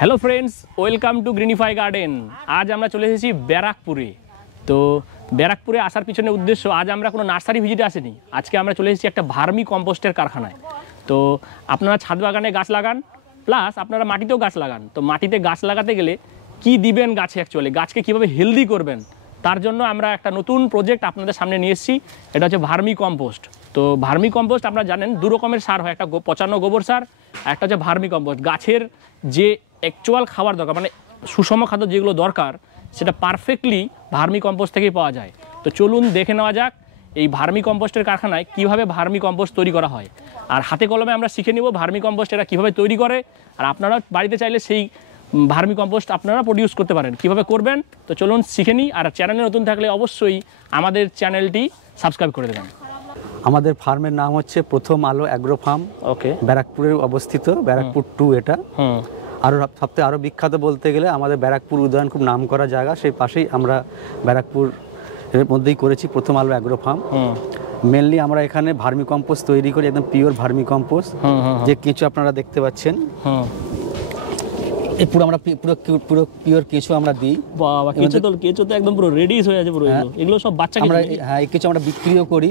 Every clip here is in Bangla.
Hello friends, welcome to গ্রিনিফাই garden. আজ আমরা চলে এসেছি ব্যারাকপুরে। তো ব্যারাকপুরে আসার পিছনে উদ্দেশ্য, আজ আমরা কোনো নার্সারি ভিজিটে আসিনি, আজকে আমরা চলে এসেছি একটা ভার্মি কম্পোস্টের কারখানায়। তো আপনারা ছাদ বাগানে গাছ লাগান, প্লাস আপনারা মাটিতেও গাছ লাগান। তো মাটিতে গাছ লাগাতে গেলে কি দিবেন গাছে, অ্যাকচুয়ালি গাছকে কীভাবে হেলদি করবেন, তার জন্য আমরা একটা নতুন প্রজেক্ট আপনাদের সামনে নিয়ে এসেছি। এটা হচ্ছে ভার্মি কম্পোস্ট। তো ভার্মি কম্পোস্ট আপনারা জানেন দু রকমের সার হয়, একটা পচানো গোবর সার, একটা হচ্ছে ভার্মি কম্পোস্ট। গাছের যে অ্যাকচুয়াল খাবার দরকার, মানে সুষম খাদ্য যেগুলো দরকার, সেটা পারফেক্টলি ভার্মি কম্পোস্ট থেকেই পাওয়া যায়। তো চলুন দেখে নেওয়া যাক এই ভার্মি কম্পোস্টের কারখানায় কীভাবে ভার্মি কম্পোস্ট তৈরি করা হয়, আর হাতে কলমে আমরা শিখে নেব ভার্মি কম্পোস্ট এরা কীভাবে তৈরি করে, আর আপনারা বাড়িতে চাইলে সেই ভার্মি কম্পোস্ট আপনারা প্রডিউস করতে পারেন। কীভাবে করবেন তো চলুন শিখে নিই। আর চ্যানেলে নতুন থাকলে অবশ্যই আমাদের চ্যানেলটি সাবস্ক্রাইব করে দেবেন। আমাদের ফার্মের নাম হচ্ছে প্রথম আলো অ্যাগ্রো ফার্ম। ওকে, ব্যারাকপুরে অবস্থিত, ব্যারাকপুর 2 এটা। আরও সবথেকে আরও বিখ্যাত বলতে গেলে আমাদের ব্যারাকপুর উদয়ন খুব নাম করা জায়গা, সেই পাশেই আমরা ব্যারাকপুর এর মধ্যেই করেছি প্রথম আলো অ্যাগ্রো ফার্ম। মেনলি আমরা এখানে ভার্মি কম্পোস্ট তৈরি করি, একদম পিওর ভার্মি কম্পোস্ট, যে কেঁচো আপনারা দেখতে পাচ্ছেন। এই পুরো আমরা পুরো পিওর কেঁচো আমরা দিই। বাবা, কেঁচো তো একদম পুরো রেডি হয়ে আছে পুরো। এগুলো সব বাচ্চা আমরা, হ্যাঁ, এই কেঁচো আমরা বিক্রিও করি।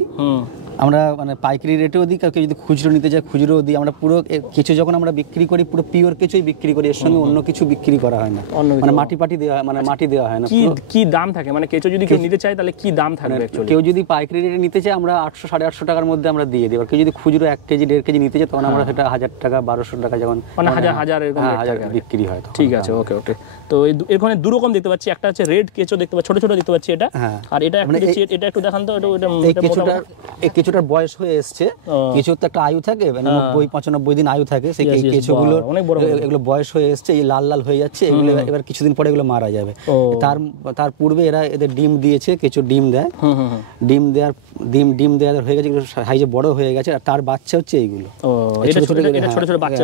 আমরা মানে পাইকারি রেটেও দিই, কেউ যদি খুচরো নিতে চায় খুচরোও দিই। আমরা পুরো কেঁচো যখন আমরা বিক্রি করি পুরো পিওর কেঁচোই বিক্রি করি, এর সঙ্গে অন্য কিছু বিক্রি করা হয় না, মানে মাটি দেওয়া হয়, মানে মাটি দেওয়া হয় না। কি দাম থাকে, মানে কেঁচো যদি কেউ নিতে চায় তাহলে কি দাম থাকবে? কেউ যদি পাইকারি রেটে নিতে চায় আমরা 800-850 টাকার মধ্যে আমরা দিয়ে দিই। আর কেউ যদি খুচরো 1 কেজি 1.5 কেজি নিতে চায় তখন আমরা সেটা 1000 টাকা 1200 টাকা যখন মানে হাজার বিক্রি হয়। ঠিক আছে, ওকে ওকে। তো এখানে দু রকম দেখতে পাচ্ছি, একটা হচ্ছে রেড কেঁচো দেখতে পাচ্ছি, ছোট ছোট দেখতে পাচ্ছি এটা, আর এটা একটু দেখান তো। এই কেঁচোটার বয়স হয়ে এসছে, কেঁচোর তো একটা আয়ু থাকে, 90-95 দিন আয়ু থাকে। সেই কেঁচোগুলো এগুলো বয়স হয়ে এসছে, এই লাল লাল হয়ে যাচ্ছে, এগুলো এবার কিছুদিন পরে এগুলো মারা যাবে। তার পূর্বে এদের ডিম দিয়েছে, কেঁচো ডিম দেয়, ডিম দেওয়ার হয়ে গেছে, সাইজে বড় হয়ে গেছে, আর তার বাচ্চা হচ্ছে এইগুলো। ছোট ছোট বাচ্চা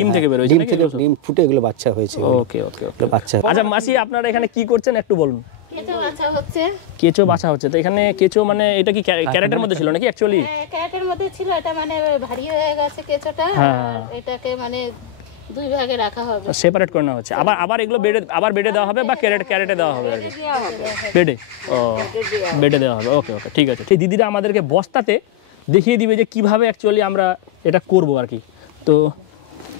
ডিম থেকে বের হয়েছে, ডিম ফুটে এগুলো বাচ্চা হয়েছে। ওকে ওকে ওকে, বাচ্চা। আচ্ছা মাসি, আপনারা এখানে কি করছেন একটু বলুন। কেঁচো বাছা হচ্ছে। তো এখানে কেঁচো মানে এটা কি ক্যারেটের মধ্যে ছিল নাকি? অ্যাকচুয়ালি ক্যারেটের মধ্যে ছিল, এটা মানে ভারী হয়ে গেছে কেঁচোটা, এটাকে মানে দুই ভাগে রাখা হবে, সেপারেট করে নেওয়া হচ্ছে। আবার এগুলো বেডে দেওয়া হবে বা ক্যারেটে দেওয়া হবে আর কি? বেডে দেওয়া হবে। ওকে ওকে, ঠিক আছে। সেই দিদিরা আমাদেরকে বস্তাতে দেখিয়ে দিবে যে কিভাবে অ্যাকচুয়ালি আমরা এটা করব আর কি। তো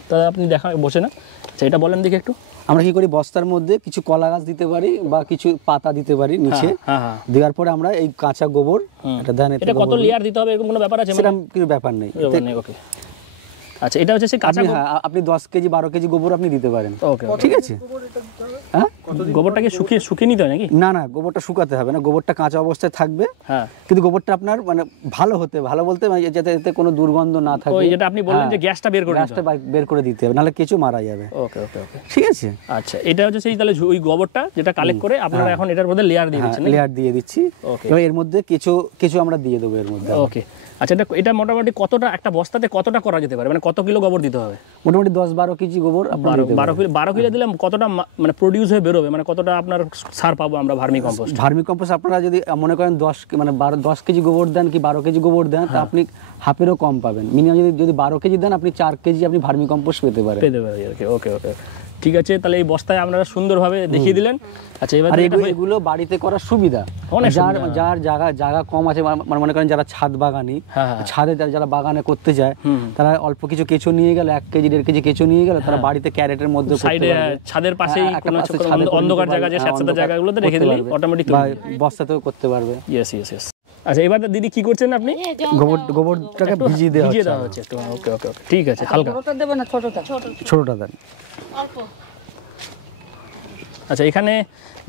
তাহলে আপনি বসে না, আচ্ছা এটা বলেন দেখি একটু। আমরা কি করি, বস্তার মধ্যে কিছু কলা গাছ দিতে পারি বা কিছু পাতা দিতে পারি নিচে। দেওয়ার পরে আমরা এই কাঁচা গোবর এটা দেন। এটা কত লেয়ার দিতে হবে এরকম কোনো ব্যাপার আছে? সেরকম কিছু ব্যাপার নেই। ওকে, আচ্ছা এটা হচ্ছে সেই কাঁচা, আপনি 10 কেজি 12 কেজি গোবর আপনি দিতে পারেন। ওকে, ঠিক আছে। হ্যাঁ, গোবরটাকে শুকিয়ে নিতে হয় নাকি? না, গোবরটা শুকাতে হবে না, গোবরটা কাঁচা অবস্থায় থাকবে। হ্যাঁ, কিন্তু গোবরটা আপনার মানে ভালো বলতে যাতে এতে কোনো দুর্গন্ধ না থাকে। ওই যেটা আপনি বললেন যে গ্যাসটা বের করে দিতে হবে, নাহলে কেঁচো মারা যাবে। ওকে ওকে ওকে, ঠিক আছে। আচ্ছা এটা হচ্ছে সেই তাহলে ওই গোবরটা যেটা কালেক্ট করে আপনারা এখন এটার মধ্যে লেয়ার দিয়ে দিচ্ছেন। লেয়ার দিয়ে দিচ্ছি, এর মধ্যে কেঁচো আমরা দিয়ে দেবো এর মধ্যে। ওকে, আচ্ছা এটা মোটামুটি কতটা, একটা বস্তাতে কতটা করা যেতে পারে, মানে কত কিলো গোবর দিতে হবে? মোটামুটি 10-12 কেজি গোবর। 12 কিলো দিলে কতটা মানে প্রডিউস হয়ে বেরোবে, মানে কতটা আপনার সার পাবো আমরা ভার্মি কম্পোস্ট? আপনারা যদি মনে করেন 10 কেজি গোবর দেন কি 12 কেজি গোবর দেন, তা আপনি হাফেরও কম পাবেন। মিনিমাম যদি 12 কেজি দেন আপনি 4 কেজি আপনি ভার্মি কম্পোস্ট পেতে পারেন। ওকে ওকে, ঠিক আছে। তাহলে এই বস্তায় আপনারা সুন্দরভাবে দেখিয়ে দিলেন। আচ্ছা এবার এগুলো বাড়িতে করার সুবিধা, যার জায়গা কম আছে, মনে করেন যারা ছাদ বাগানি, ছাদে যারা বাগানে করতে যায়, তারা অল্প কিছু কেঁচো নিয়ে গেল, 1 কেজি 1.5 কেজি কেঁচো নিয়ে গেল, তারা বাড়িতে ক্যারেটের মধ্যে ছাদের পাশেই অন্ধকার জায়গা, যে স্যাঁতস্যাঁতে জায়গাগুলোতে রেখে দিলে অটোমেটিক বস্তাতেও করতে পারবে। ইয়েস। আচ্ছা এবার দিদি কি করছেন আপনি? গোবরটাকে ভিজিয়ে দেওয়া হচ্ছে। ওকে ওকে, ঠিক আছে। হালকা ছোটটা দেন। আচ্ছা এখানে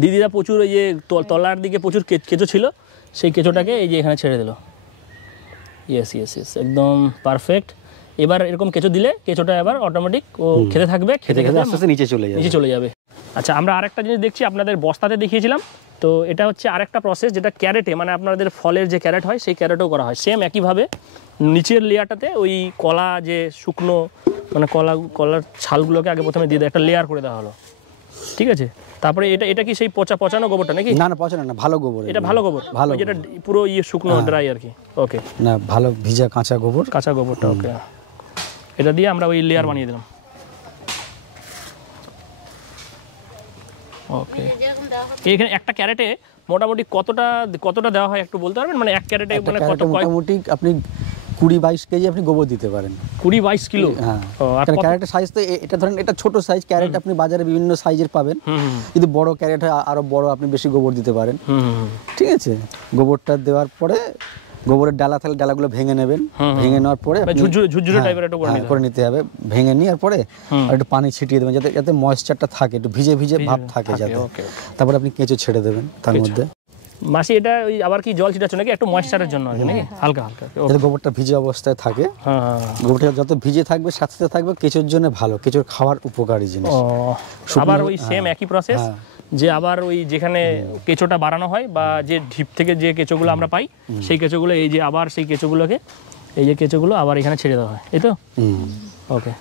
দিদিরা প্রচুর ওই যে তলার দিকে প্রচুর কেঁচো ছিল, সেই কেঁচোটাকে এই যে এখানে ছেড়ে দিল। ইয়েস, একদম পারফেক্ট। এবার এরকম কেঁচো দিলে কেঁচোটা এবার অটোমেটিক ও খেতে থাকবে, খেতে আস্তে আস্তে নিচে চলে যাবে। আচ্ছা আমরা আরেকটা জিনিস দেখছি, আপনাদের বস্তাতে দেখিয়েছিলাম, তো এটা হচ্ছে আরেকটা প্রসেস যেটা ক্যারেটে, মানে আপনাদের ফলের যে ক্যারেট হয় সেই ক্যারেটেও করা হয়। সেম একইভাবে নিচের লেয়ারটাতে ওই কলা যে শুকনো মানে কলার ছালগুলোকে আগে প্রথমে দিয়ে দেয়, একটা লেয়ার করে দেওয়া হলো, ঠিক আছে। তারপরে এটা কি সেই পচানো গোবরটা নাকি? না, পচানো না, ভালো গোবর। এটা ভালো গোবর, যেটা পুরো শুকনো ড্রাই আর কি। ওকে, না ভালো ভিজা কাঁচা গোবরটা। ওকে, এটা দিয়ে আমরা ওই লেয়ার বানিয়ে দিলাম। ওকে, যেরকম দেওয়া হচ্ছে। এখানে একটা ক্যারেটে মোটামুটি কতটা দেওয়া হয় একটু বলতে পারবেন? মানে এক ক্যারেটে মানে কত মোটামুটি আপনি 20-22 কেজি আপনি গোবর দিতে পারেন। 20-22 কিলো? হ্যাঁ, ও, আর ক্যারেটের সাইজ তো এটা ধরেন এটা ছোট সাইজ ক্যারেট, আপনি বাজারে বিভিন্ন সাইজের পাবেন। যদি বড় ক্যারেট হয় আরো বড় আপনি বেশি গোবর দিতে পারেন। ঠিক আছে, গোবরটা দেওয়ার পরে গোবরের ডালা থাকলে ডালাগুলো ভেঙে নেবেন, ভেঙে নেওয়ার পরে ঝুরঝুরে টাইপের একটু করে নিতে হবে, ভেঙে নেওয়ার পরে আর একটু পানি ছিটিয়ে দেবেন যাতে যাতে ময়েশ্চারটা থাকে, একটু ভিজে ভিজে ভাব থাকে যাতে। তারপরে আপনি কেঁচো ছেড়ে দেবেন তার মধ্যে। মাসি এটা ওই আবার কি জল ছিটাচ্ছ নাকি একটু ময়েশ্চারের জন্য নাকি হালকা হালকা? যাতে গোবরটা ভিজে অবস্থায় থাকে। গোবরটা যত ভিজে থাকবে সাথে সাথে থাকবে কেঁচোর জন্য ভালো, কেঁচোর খাওয়ার উপকারী জিনিস। আবার ওই সেম একই প্রসেস যে আবার ওই যেখানে কেঁচোটা বাড়ানো হয় বা যে ঢিপ থেকে যে কেঁচোগুলো আমরা পাই সেই কেঁচোগুলো এই যে আবার সেই কেঁচোগুলোকে এই যে কেঁচোগুলো আবার এখানে ছেড়ে দেওয়া হয়, এই তো? ওকে,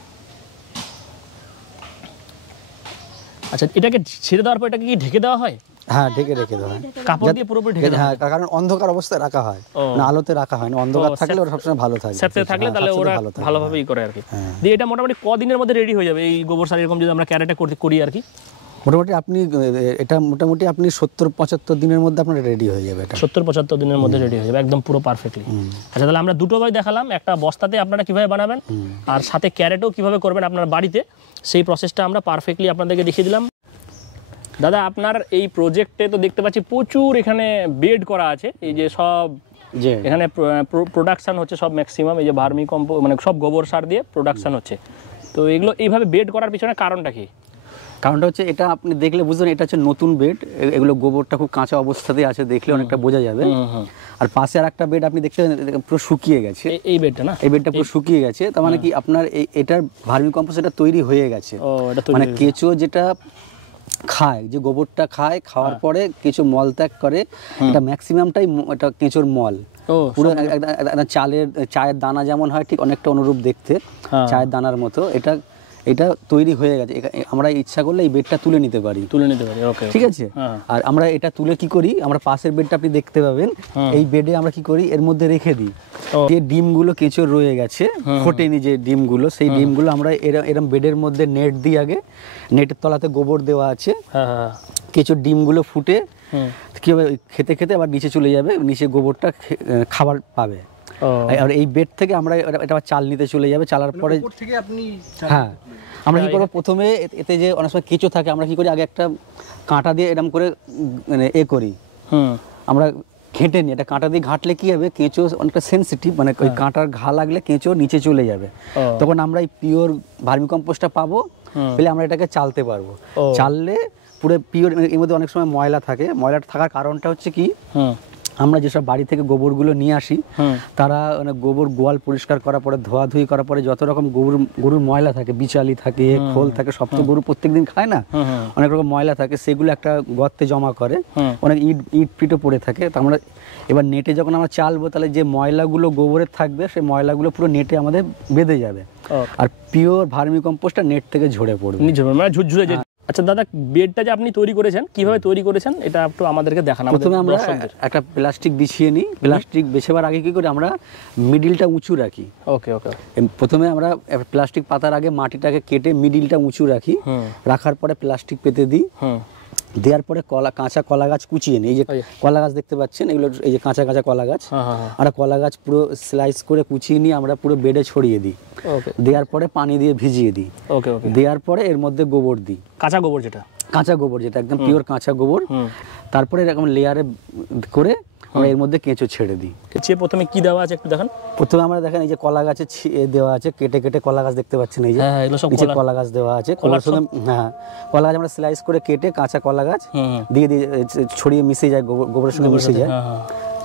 আচ্ছা এটাকে ছেড়ে দেওয়ার পর এটাকে কি ঢেকে দেওয়া হয়? হ্যাঁ, ঢেকে রেখে দেওয়া হয়, কাপড় দিয়ে পুরোপুরি ঢেকে দেওয়া হয়। হ্যাঁ, কারণ অন্ধকার অবস্থায় রাখা হয় না, আলোতে রাখা হয় না। অন্ধকার থাকলে ওরা সবসময় ভালো থাকে, সেফতে থাকলে তাহলে ওরা ভালোভাবেই করে আর কি। দিয়ে এটা মোটামুটি কদিনের মধ্যে রেডি হয়ে যাবে এই গোবর সার এরকম যদি আমরা ক্যারেটে করি আর কি? মোটামুটি আপনি 70-75 দিনের মধ্যে আপনার রেডি হয়ে যাবে। এটা 70-75 দিনের মধ্যে রেডি হয়ে যাবে একদম পুরো পারফেক্টলি। আচ্ছা, তাহলে আমরা দুটো ভাবে দেখালাম, একটা বস্তাতে আপনারা কিভাবে বানাবেন আর সাথে ক্যারেটও কিভাবে করবেন আপনার বাড়িতে, সেই প্রসেসটা আমরা পারফেক্টলি আপনাদেরকে দেখিয়ে দিলাম। দাদা, আপনার এই প্রজেক্টে তো দেখতে পাচ্ছি প্রচুর এখানে বেড করা আছে, এই যে সব এখানে প্রোডাকশন হচ্ছে সব ম্যাক্সিমাম এই যে ভার্মি মানে সব গোবর সার দিয়ে প্রোডাকশন হচ্ছে। তো এগুলো এইভাবে বেড করার পিছনে কারণটা কি? কারণটা হচ্ছে এটা আপনি দেখলে বুঝবেন এটা হচ্ছে নতুন বেড, এগুলো গোবরটা খুব কাঁচা অবস্থাতেই আছে, দেখলে অনেকটা বোঝা যাবে। আর পাশে আর একটা বেড আপনি দেখতে পুরো শুকিয়ে গেছে, এই বেডটা না, এই বেডটা পুরো শুকিয়ে গেছে। তার মানে কি আপনার এটার ভার্মি কম্পোস্ট এটা তৈরি হয়ে গেছে। মানে কেঁচো যেটা খায়, যে গোবরটা খায়, খাওয়ার পরে কিছু মল ত্যাগ করে, এটা ম্যাক্সিমামটাই এটা কেঁচোর মল। পুরো চায়ের দানা যেমন হয় ঠিক অনেকটা অনুরূপ দেখতে, চায়ের দানার মতো এটা তৈরি হয়ে গেছে। আমরা ইচ্ছা করলে এই বেডটা তুলে নিতে পারি। ওকে, ঠিক আছে। আর আমরা এটা তুলে কি করি, আমরা পাশের বেডটা আপনি দেখতে পাবেন, এই বেডে আমরা কি করি এর মধ্যে রেখে দিই যে ডিমগুলো কেঁচোর রয়ে গেছে, ফোটেনি যে ডিমগুলো, সেই ডিমগুলো আমরা এরম বেডের মধ্যে নেট দিই। আগে নেটের তলাতে গোবর দেওয়া আছে, কেঁচোর ডিমগুলো ফুটে কি হবে খেতে খেতে আবার নিচে চলে যাবে, নিচে গোবরটা খাবার পাবে। আর এই বেড থেকে আমরা এটা চাল নিতে চলে যাবে, চালার পরে হ্যাঁ আমরা কি করবো, প্রথমে এতে যে অনেক সময় কেঁচো থাকে, আমরা কি করি আগে একটা কাঁটা দিয়ে এরকম করে মানে করি, আমরা ঘেঁটে নিই। এটা কাঁটা দিয়ে ঘাঁটলে কি হবে, কেঁচো অনেকটা সেনসিটিভ, মানে ওই কাঁটার ঘা লাগলে কেঁচো নিচে চলে যাবে, তখন আমরা এই পিওর ভার্মি কম্পোস্টটা পাবো, পেলে আমরা এটাকে চালতে পারবো। চাললে পুরো পিওর, এর মধ্যে অনেক সময় ময়লা থাকে, ময়লাটা থাকার কারণটা হচ্ছে কি, আমরা যেসব বাড়ি থেকে গোবরগুলো নিয়ে আসি, তারা মানে গোবর গোয়াল পরিষ্কার করার পরে ধোয়াধুয়ি করার পরে যত রকম গরুর ময়লা থাকে, বিচালি থাকে, খোল থাকে, সব তো গরু প্রত্যেকদিন খায় না, অনেক রকম ময়লা থাকে, সেগুলো একটা গর্তে জমা করে, অনেক ইট পিটও পড়ে থাকে। তো আমরা এবার নেটে যখন আমরা চালবো, তাহলে যে ময়লাগুলো গোবরের থাকবে সেই ময়লাগুলো পুরো নেটে আমাদের বেঁধে যাবে, আর পিওর ভার্মি কম্পোস্টটা নেট থেকে ঝরে পড়বে, মানে ঝুরঝুরে। আচ্ছা দাদা, বেডটা যে আপনি তৈরি করেছেন, কিভাবে তৈরি করেছেন এটা একটু আমাদেরকে দেখান। প্রথমে আমরা একটা প্লাস্টিক বিছিয়ে নিই, প্লাস্টিক বিছাবার আগে কি করি আমরা মিডিলটা উঁচু রাখি। ওকে ওকে, প্রথমে আমরা প্লাস্টিক পাতার আগে মাটিটাকে কেটে মিডিলটা উঁচু রাখি, রাখার পরে প্লাস্টিক পেতে দিই, দেওয়ার পরে কাঁচা কলা গাছ কুচিয়ে নিই। এই যে কলা গাছ দেখতে পাচ্ছেন, এগুলো এই যে কাঁচা কাঁচা কলা গাছ, আমরা কলা গাছ পুরো স্লাইস করে কুচিয়ে নিয়ে আমরা পুরো বেডে ছড়িয়ে দিই। দেওয়ার পরে পানি দিয়ে ভিজিয়ে দিই। দেওয়ার পরে এর মধ্যে গোবর দিই, কাঁচা গোবর যেটা একদম পিওর কাঁচা গোবর। তারপরে এরকম লেয়ারে করে আমরা এর মধ্যে কেঁচো ছেড়ে দিই। প্রথমে কি দেওয়া আছে একটু দেখান। প্রথমে আমরা দেখেন এই যে কলা গাছে দেওয়া আছে, কেটে কেটে কলা গাছ দেখতে পাচ্ছেন, এই যে নিচে কলা গাছ দেওয়া আছে। কলার সঙ্গে হ্যাঁ, কলা গাছ আমরা স্লাইস করে কেটে কাঁচা কলা গাছ দিয়ে ছড়িয়ে মিশে যায়, গোবরের সঙ্গে মিশে যায়।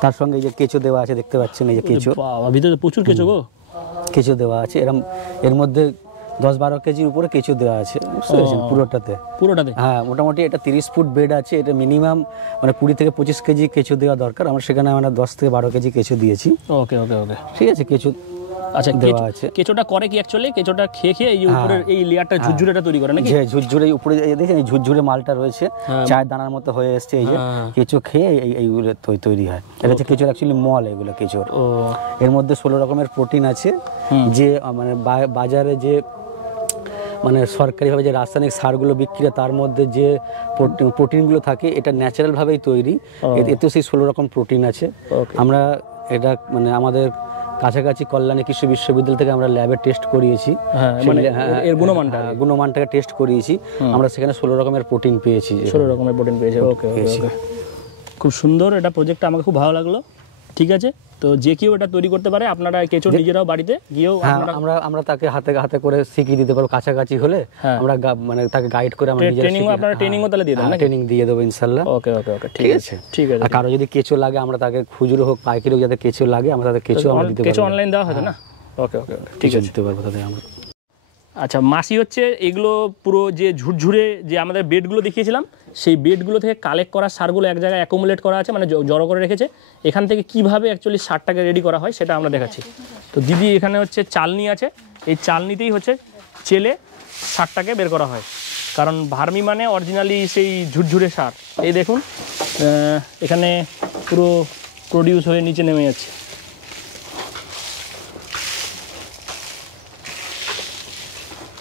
তার সঙ্গে এই যে কেঁচো দেওয়া আছে দেখতে পাচ্ছেন, এই যে কেঁচো, ভিতরে প্রচুর কেঁচো গো, কেঁচো দেওয়া আছে। এরকম এর মধ্যে 10-12 কেজির উপরে কেঁচো দেওয়া আছে, বুঝতে পেরেছেন? পুরোটাতে হ্যাঁ, মোটামুটি এটা 30 ফুট বেড আছে, এটা মিনিমাম মানে 20 থেকে 25 কেজি কেঁচো দেওয়া দরকার। আমরা সেখানে আমরা 10 থেকে 12 কেজি কেঁচো দিয়েছি। ওকে ওকে ওকে, ঠিক আছে। কেঁচো আচ্ছা দেওয়া আছে। কেঁচোটা করে কি অ্যাকচুয়ালি, কেঁচোটা খেয়ে এই উপরের এই লেয়ারটা ঝুরঝুরেটা তৈরি করে নাকি? হ্যাঁ, ঝুরঝুরে উপরে দেখেন এই ঝুরঝুরে মালটা রয়েছে, চায়ের দানার মতো হয়ে এসছে, এই যে কেঁচো খেয়ে এইগুলো তৈরি হয়। এটা হচ্ছে কেঁচোর অ্যাকচুয়ালি মল, এগুলো কেঁচোর। এর মধ্যে 16 রকমের প্রোটিন আছে, যে মানে বাজারে যে মানে সরকারিভাবে যে রাসায়নিক সারগুলো বিক্রি হয় তার মধ্যে যে প্রোটিনগুলো থাকে এটা ন্যাচারালভাবেই তৈরি, এতে সেই 16 রকম প্রোটিন আছে। আমরা এটা মানে আমাদের কাছাকাছি কল্যাণী কৃষি বিশ্ববিদ্যালয় থেকে আমরা ল্যাবে টেস্ট করিয়েছি, মানে এর গুণমানটাকে টেস্ট করিয়েছি, আমরা সেখানে 16 রকমের প্রোটিন পেয়েছি। 16 রকমের প্রোটিন পেয়েছি। ওকে, খুব সুন্দর, এটা প্রজেক্টটা আমাকে খুব ভালো লাগলো। ঠিক আছে, তো যে কেউ এটা তৈরি করতে পারে, আপনারা কেঁচো নিজেরাও বাড়িতে গিয়েও আমরা তাকে হাতে হাতে করে শিখিয়ে দিতে পারবো, কাছাকাছি হলে আমরা মানে তাকে গাইড করে আমরা নিজেরা ট্রেনিংও তাহলে দিয়ে দেন না? ট্রেনিং দিয়ে দেবো ইনশাআল্লাহ। ওকে, ঠিক আছে। আর কারো যদি কেঁচো লাগে আমরা তাকে খুচরো হোক পাইকারি হোক, যাতে কেঁচো লাগে আমরা তাদের কেঁচো আমরা দিতে পারবো। কেঁচো অনলাইন দেওয়া হয় না? ওকে, ঠিক আছে, দিতে পারবো তাদের আমরা। আচ্ছা, মাসি হচ্ছে এগুলো পুরো যে ঝুরঝুরে যে আমাদের বেডগুলো দেখিয়েছিলাম, সেই বেডগুলো থেকে কালেক্ট করা সারগুলো এক জায়গায় অ্যাকুমুলেট করা আছে, মানে জড়ো করে রেখেছে। এখান থেকে কিভাবে অ্যাকচুয়ালি সারটাকে রেডি করা হয় সেটা আমরা দেখাচ্ছি। তো দিদি এখানে হচ্ছে চালনি আছে, এই চালনিতেই হচ্ছে চেলে সারটাকে বের করা হয়, কারণ ভার্মি মানে অরিজিনালি সেই ঝুরঝুরে সার। এই দেখুন এখানে পুরো প্রডিউস হয়ে নিচে নেমে যাচ্ছে।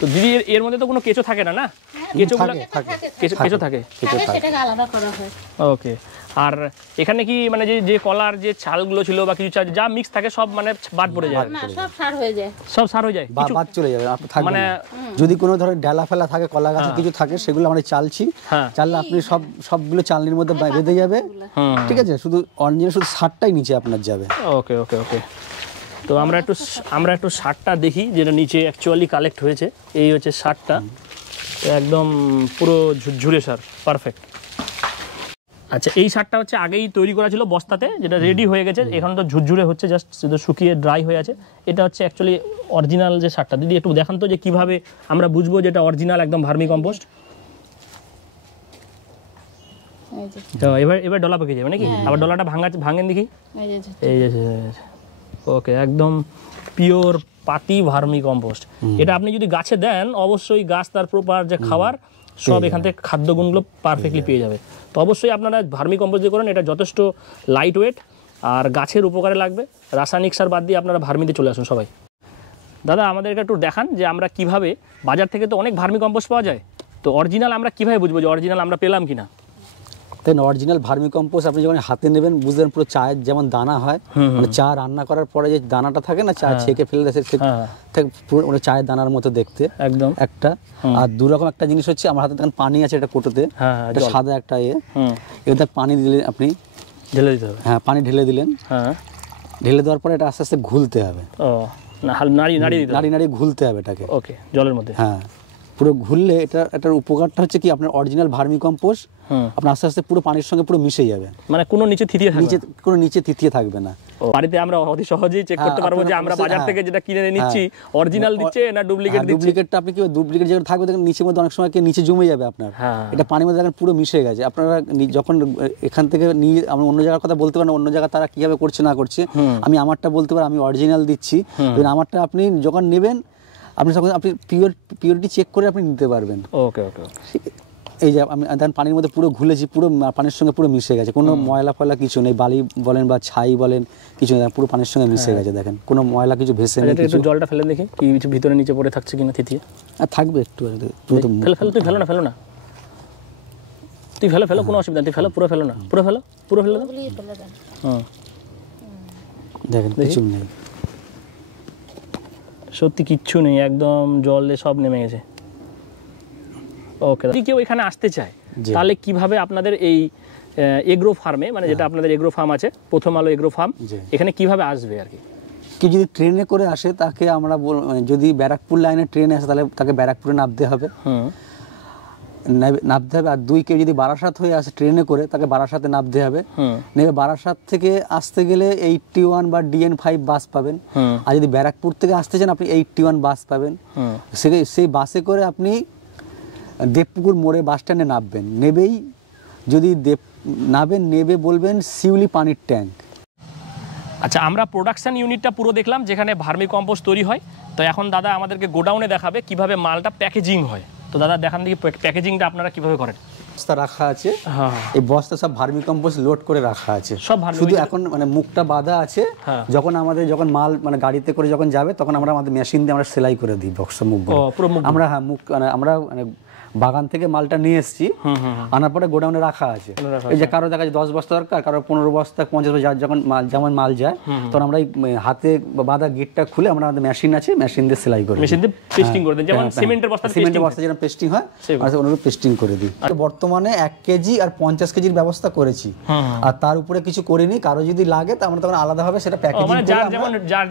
তো দিদি এর মধ্যে তো কোনো কেঁচো থাকে না? কেঁচোগুলো কেঁচো থাকে, সেটাকে আলাদা করা হয়। ওকে। আর এখানে কি মানে যে কলার যে ছালগুলো ছিল বা কিছু যা মিক্স থাকে সব মানে বাদ পড়ে যায়? না, সব সার হয়ে যায়। সব সার হয়ে যায়, বাদ চলে যাবে, মানে যদি কোনো ধরনের ডালা ফেলা থাকে, কলা গাছে কিছু থাকে, সেগুলো আমরা চালছি, চাললে আপনি সবগুলো চালনির মধ্যে বেঁধে যাবে। ঠিক আছে, শুধু অরিজিনাল শুধু সারটাই নিচে আপনার যাবে। ওকে। তো আমরা একটু সারটা দেখি, যেটা নিচে অ্যাকচুয়ালি কালেক্ট হয়েছে। এই হচ্ছে সারটা, একদম পুরো ঝুরঝুরে সার, পারফেক্ট। আচ্ছা, এই সারটা হচ্ছে আগেই তৈরি করা ছিল বস্তাতে, যেটা রেডি হয়ে গেছে। এখন তো ঝুরঝুরে হচ্ছে, জাস্ট শুকিয়ে ড্রাই হয়ে আছে। এটা হচ্ছে অ্যাকচুয়ালি অরিজিনাল যে সারটা। দিদি একটু দেখান তো যে কিভাবে আমরা বুঝবো যেটা অরিজিনাল একদম ভার্মি কম্পোস্ট। তো এবার ডলা পেকে যাবে নাকি? আবার ডলাটা ভাঙেন দেখি। এই যে ওকে, একদম পিওর পাতি ভার্মি কম্পোস্ট। এটা আপনি যদি গাছে দেন, অবশ্যই গাছ তার প্রপার যে খাবার সব এখান থেকে খাদ্যগুণগুলো পারফেক্টলি পেয়ে যাবে। তো অবশ্যই আপনারা ভার্মি কম্পোস্ট দিয়ে করেন, এটা যথেষ্ট লাইট ওয়েট আর গাছের উপকারে লাগবে। রাসায়নিক সার বাদ দিয়ে আপনারা ভার্মিতে চলে আসুন সবাই। দাদা আমাদেরকে একটু দেখান যে আমরা কিভাবে, বাজার থেকে তো অনেক ভার্মি কম্পোস্ট পাওয়া যায়, তো অরিজিনাল আমরা কিভাবে বুঝবো যে অরিজিনাল আমরা পেলাম কিনা? তাই অরিজিনাল ভার্মি কম্পোস্ট আপনি যখন হাতে নেবেন বুঝবেন, পুরো চায়ের যেমন দানা হয়, মানে চা রান্না করার পরে যে দানাটা থাকে না, চা ছেঁকে ফেলে পুরো চায়ের দানার মতো দেখতে একদম একটা। আর দুরকম একটা জিনিস হচ্ছে, আমার হাতে দেখেন পানি আছে, এটা কোটোতে, এটা সাদা একটা এবার পানি দিলে আপনি ঢেলে দিতে হবে। পানি ঢেলে দিলেন, ঢেলে দেওয়ার পরে এটা আস্তে আস্তে ঘুলতে হবে। নাড়িয়ে ঘুলতে হবে এটাকে, ওকে, জলের মধ্যে। পুরো ঘুরলে এটার উপকারটা হচ্ছে কি, আপনার অরিজিনাল ভার্মি কম্পোস্ট আপনার আস্তে আস্তে পুরো পানির সঙ্গে পুরো মিশে যাবে, মানে কোনো নিচে থিতিয়ে থাকবে না। বাড়িতে আমরা অতি সহজেই চেক করতে পারবো যে আমরা বাজার থেকে যেটা কিনে নিচ্ছি অরিজিনাল দিচ্ছে না ডুপ্লিকেট দিচ্ছে। ডুপ্লিকেটটা আপনি কি ডুপ্লিকেট যেটা থাকবে দেখেন নিচের মধ্যে অনেক সময় নিচে জমে যাবে আপনার, এটা পানির মধ্যে দেখেন পুরো মিশে গেছে। আপনারা যখন এখান থেকে নিয়ে, আমরা অন্য জায়গার কথা বলতে পারেন, অন্য জায়গা তারা কিভাবে করছে না করছে, আমি আমারটা বলতে পারি, আমি অরিজিনাল দিচ্ছি। আমারটা আপনি যখন নেবেন, আপনি তখন আপনি পিওরিটি চেক করে আপনি নিতে পারবেন। ওকে। এই যে আমি পানির মধ্যে পুরো ঘুলেছি, পুরো পানির সঙ্গে পুরো মিশে গেছে, কোনো ময়লা ফয়লা কিছু নেই, বালি বলেন বা ছাই বলেন কিছু নেই, পুরো পানির সঙ্গে মিশে গেছে। দেখেন কোনো ময়লা কিছু ভেসে নেই। একটু জলটা ফেলে দেখি কি কিছু ভিতরে নিচে পড়ে থাকছে কিনা, থিতিয়ে থাকবে একটু। তুই ফেলো না, তুই ফেলো, কোনো অসুবিধা নেই, তুই পুরো ফেলো না, পুরো ফেলো দেখেন কিছু নেই, সত্যি কিচ্ছু নেই, একদম জলে সব নেমে গেছে। ওকে, যদি কেউ এখানে আসতে চায় তাহলে কিভাবে আপনাদের এই এগ্রো ফার্মে, মানে যেটা আপনাদের এগ্রো ফার্ম আছে, প্রথম আলো এগ্রো ফার্ম, এখানে কিভাবে আসবে আর কি? কি যদি ট্রেনে করে আসে তাকে আমরা যদি ব্যারাকপুর লাইনে ট্রেনে আসে তাহলে তাকে ব্যারাকপুরে নামতে হবে। আর 2 কেউ যদি বারাসাত হয়ে আসে ট্রেনে করে, তাকে বারাসাতে নামতে হবে। নেবে বারাসাত থেকে আসতে গেলে 81 বা DN5 বাস পাবেন। আর যদি ব্যারাকপুর থেকে আসতে চান আপনি 81 বাস পাবেন। সেই বাসে করে আপনি দেবপুকুর মোড়ে বাস স্ট্যান্ডে নামবেন। নেবেই যদি নেবে বলবেন শিউলি পানির ট্যাঙ্ক। আচ্ছা, আমরা প্রোডাকশন ইউনিটটা পুরো দেখলাম যেখানে ভার্মি কম্পোস্ট তৈরি হয়। তো এখন দাদা আমাদেরকে গোডাউনে দেখাবে কিভাবে মালটা প্যাকেজিং হয়। তো দাদা দেখান দেখি প্যাকেজিংটা আপনারা কিভাবে করেন। বস্তা রাখা আছে, হ্যাঁ এই বস্তা সব ভার্মি কম্পোস্ট লোড করে রাখা আছে সব ভার্মি শুধু এখন মানে মুখটা বাঁধা আছে। যখন মাল মানে গাড়িতে করে যখন যাবে তখন আমরা আমাদের মেশিন দিয়ে আমরা সেলাই করে দিই বক্সের মুখগুলো। আমরা মুখ মানে আমরা মানে বাগান থেকে মালটা নিয়ে এসেছি, আনার পরে গোডাউনে রাখা আছে। এই যে কারো দেখা যায় 10 বস্তা দরকার, কারো 15 বস্তা 50 বস্তা, যখন যেমন মাল যায় তখন আমরা হাতে বাঁধা গিটটা খুলে আমরা আমাদের মেশিন আছে, মেশিন দিয়ে সেলাই করি, মেশিন দিয়ে পেস্টিং করে দেন, যেমন সিমেন্টের বস্তা যেরকম পেস্টিং হয় আমরা অনুরূপ পেস্টিং করে দিই। বর্তমানে 1 কেজি আর 50 কেজির ব্যবস্থা করেছি, আর তার উপরে কিছু করিনি। কারো যদি লাগে তো আমরা তখন আলাদাভাবে সেটা প্যাকেজিং করে যার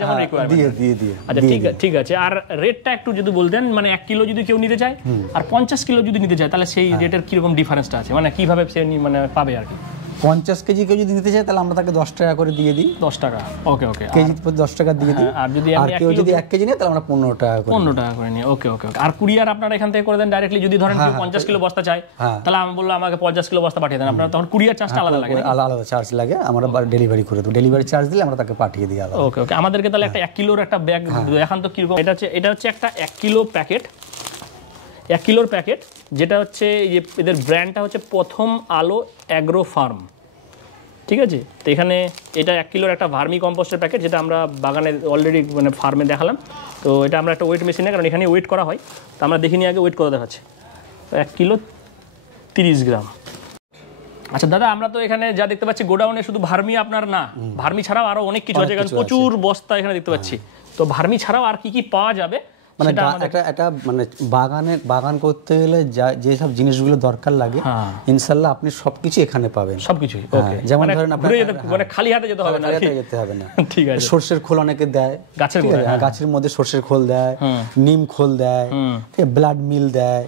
যেমন রিকোয়ারমেন্ট দিয়ে আচ্ছা ঠিক আছে। আর রেটটা একটু যদি বলতেন, মানে 1 কিলো যদি কেউ নিতে চায় আর 50 কিলো যদি নিতে চায় তাহলে সেই রেটের কি রকম ডিফারেন্সটা আছে, মানে কিভাবে সে মানে পাবে আর কি? 50 কেজি কেউ যদি নিতে চায় তাহলে আমরা তাকে 10 টাকা করে দিয়ে দিই। 10 টাকা, ওকে কেজি প্রতি 10 টাকা দিয়ে দিই। আর কেউ যদি 1 কেজি নেয় তাহলে আমরা 15 টাকা করে 15 টাকা করে নিই। ওকে। আর কুরিয়ার আপনারা এখান থেকে করে দেন ডাইরেক্টলি? যদি ধরেন কেউ 50 কিলো বস্তা চায় তাহলে আমি বললাম আমাকে 50 কিলো বস্তা পাঠিয়ে দেন, আপনারা তখন কুরিয়ার চার্জটা আলাদা লাগে? আলাদা চার্জ লাগে, আমরা ডেলিভারি করে দেব। ডেলিভারি চার্জ দিলে আমরা তাকে পাঠিয়ে দিই আলাদা। ওকে। আমাদেরকে তাহলে একটা 1 কিলোর একটা ব্যাগ দেখান তো কিরকম। এটা হচ্ছে একটা 1 কিলো প্যাকেট, 1 কিলোর প্যাকেট, যেটা হচ্ছে এদের ব্র্যান্ডটা হচ্ছে প্রথম আলো অ্যাগ্রো ফার্ম, ঠিক আছে? তো এখানে এটা 1 কিলোর একটা ভার্মি কম্পোস্টের প্যাকেট, যেটা আমরা বাগানে অলরেডি মানে ফার্মে দেখালাম। তো এটা আমরা একটা ওয়েট মেশিনে, কারণ এখানে ওয়েট করা হয়, তো আমরা দেখিনি আগে ওয়েট করে দেখাচ্ছি। তো 1 কিলো 30 গ্রাম। আচ্ছা দাদা, আমরা তো এখানে যা দেখতে পাচ্ছি গোডাউনে শুধু ভার্মি আপনার না, ভার্মি ছাড়াও আরো অনেক কিছু আছে, প্রচুর বস্তা এখানে দেখতে পাচ্ছি। তো ভার্মি ছাড়াও আর কি কি পাওয়া যাবে? মানে একটা মানে বাগান করতে গেলে যে সব জিনিসগুলো দরকার লাগে ইনশাআল্লাহ আপনি সবকিছু এখানে পাবেন, সবকিছুই। ওকে, যেমন ধরেন আপনার মানে খালি হাতে যেতে হবে না, ঠিক আছে? সরষের খোল অনেকে দেয়, গাছের মধ্যে সরষের খোল দেয়, নিম খোল দেয়, ব্লাড মিল দেয়,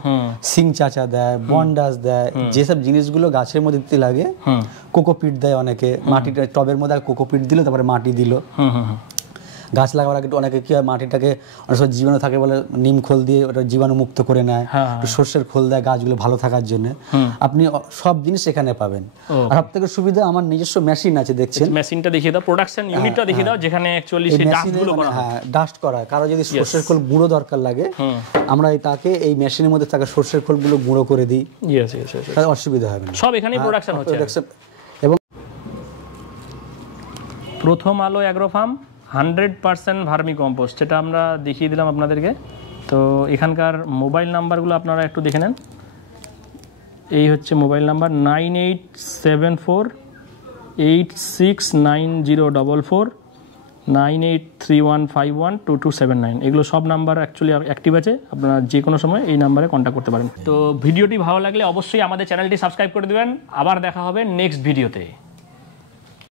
সিং চাচা দেয়, বন্ডাস দেয়, যেসব জিনিসগুলো গাছের মধ্যে দিতে লাগে। কোকোপিট দেয় অনেকে, মাটিটা টবের মধ্যে কোকোপিট দিল, তারপরে মাটি দিল। গাছ লাগাবার আগে অনেকে কি হয়, মাটিটাকে অনেক সময় জীবাণু থাকে বলে নিম খোল দিয়ে ওটা জীবাণু মুক্ত করে নেয়, সর্ষের খোল দেয় গাছগুলো ভালো থাকার জন্য। আপনি সব জিনিস এখানে পাবেন। আর সব থেকে সুবিধা, আমার নিজস্ব মেশিন আছে, দেখছেন মেশিনটা দেখিয়ে দাও, প্রোডাকশন ইউনিটটা দেখিয়ে দাও, যেখানে অ্যাকচুয়ালি সেই ডাস্টগুলো করা হয়। ডাস্ট করা, কারো যদি সর্ষের খোল গুঁড়ো দরকার লাগে আমরা তাকে এই মেশিনের মধ্যে তাকে সর্ষের খোলগুলো গুঁড়ো করে দিই, তাহলে অসুবিধা হবে না। সব এখানেই প্রোডাকশন হচ্ছে। এবং প্রথম আলো অ্যাগ্রো ফার্ম 100% ভার্মি কম্পোস্ট, যেটা আমরা দেখিয়ে দিলাম আপনাদেরকে। তো এখানকার মোবাইল নাম্বারগুলো আপনারা একটু দেখে নেন। এই হচ্ছে মোবাইল নাম্বার 9874869044, 9831512279। এগুলো সব নাম্বার অ্যাকচুয়ালি অ্যাক্টিভ আছে, আপনারা যে কোনো সময় এই নাম্বারে কন্ট্যাক্ট করতে পারেন। তো ভিডিওটি ভালো লাগলে অবশ্যই আমাদের চ্যানেলটি সাবস্ক্রাইব করে দেবেন। আবার দেখা হবে নেক্সট ভিডিওতে।